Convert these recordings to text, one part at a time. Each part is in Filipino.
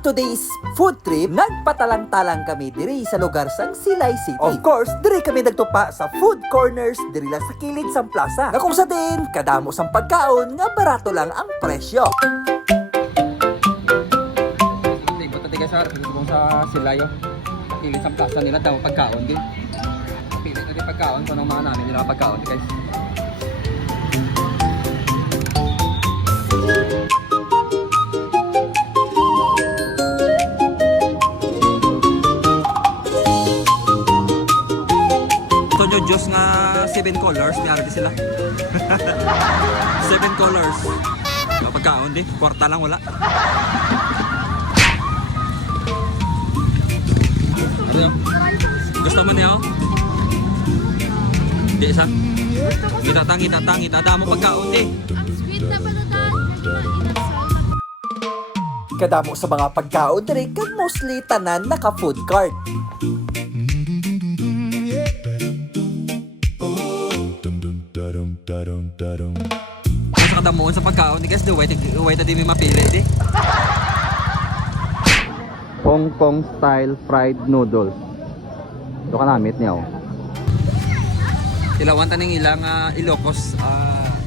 today's food trip, nagpatalang-talang kami diri sa lugar sang Silay City. Of course, diri kami nagtupa sa food corners diri lang sa kilid sang plaza. Na kung sa din, kadamo sang pagkaon nga barato lang ang presyo. Ibot natin guys sa Silayo. Kilid sa plaza nila daw pagkaon din. Pili natin pagkaon kung anong mga namin nila pagkaon guys. Ito nyo Diyos nga 7 colors, may arati sila. 7 colors. Pagkaon di, kwarta lang wala. Ano yun? Gusto mo niya oh? Di isa? Kita mo pagkaon di. Ang sweet na pala dahil. Kadamo sa mga pagkaon diri kag mostly tanan naka food cart. Sa kadamuon sa pagkaon, guys, the wait na di may mapili, di. Hong Kong style fried noodles. Ito ka namit niya, oh. Ilawan taning ilang Ilocos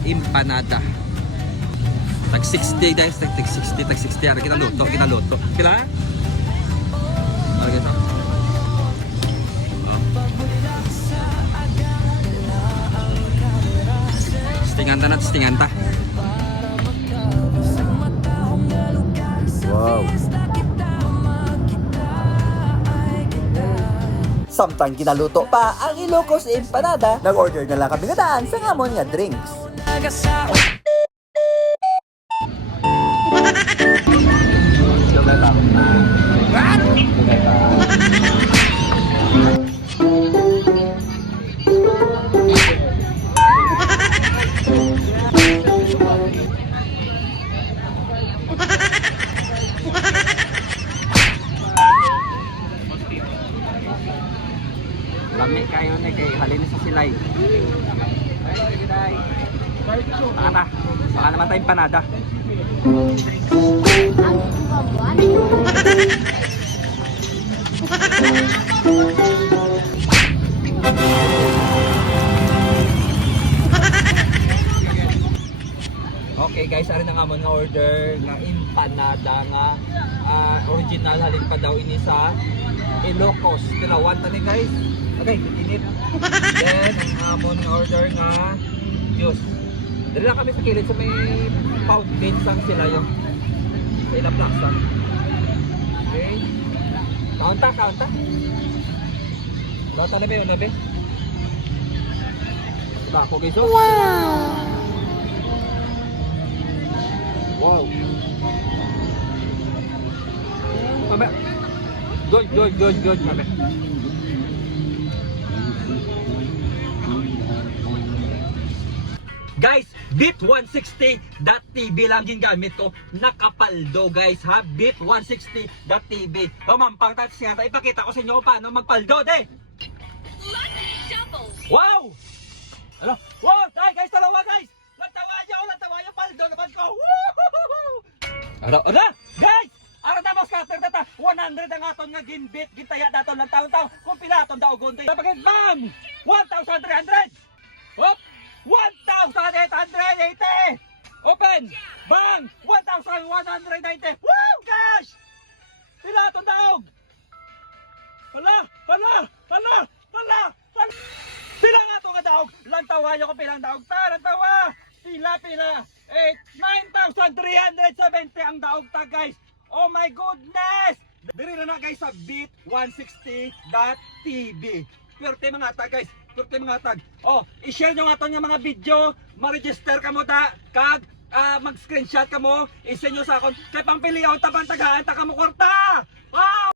empanada. Tag 60 guys, tag 60. Ara kinaluto. Pila? Ara guys, oh. Stingan ta. Wow. Samtang ginaluto pa ang Ilocos empanada, nag-order na lang kami nga daan sa ngamon nga drinks. Lami kayo na kay halin sa Silay. Tara, baka naman tayong panada. Okay guys, ari na nga mo nga order ng empanada nga original halin pa daw ini sa Ilocos. Tilawan tani guys. Okay, init. Then, ang amon nga order nga juice. Dali lang kami sa kilid sa may fountain sang sila yung sa ilang plaza. Okay. Kaunta. Bata na ba yun, nabi? Diba ako guys? Oh. Wow! Mabe. Good, mabe. Guys, bit160.tv lang gingamit ko. Nakapaldo guys ha. bit160.tv. Pamampang touch nga tayo. Ipakita ko sa inyo kung paano magpaldo de. Wow! Ano? Wow! Dahil guys, dalawa guys! Lantawa niya paldo naman ko. Woohoo! Ara! Guys! Ara na mo scatter data. 100 ang aton nga ginbit. Gintaya daton lang taon-taon. Kung pila aton daw gunti. Tapagin, bam! 1,300! Hop! 1,880! Open! Bang! 1,190! Woo! Cash! Pila itong daog? Pala! Pila nga itong daog? Lantawa nyo kung pilang daog ta! Lantawa! Pila! 9,370 ang daog ta guys! Oh my goodness! Diri na guys sa bit160.tv. Pwerte mga ta guys! Oh, i-share nyo nga ito yung mga video, ma-register ka mo kag mag-screenshot ka mo, i-send nyo sa akon, kay pampili ako tagang tagaan, taka mo kwarta! Wow!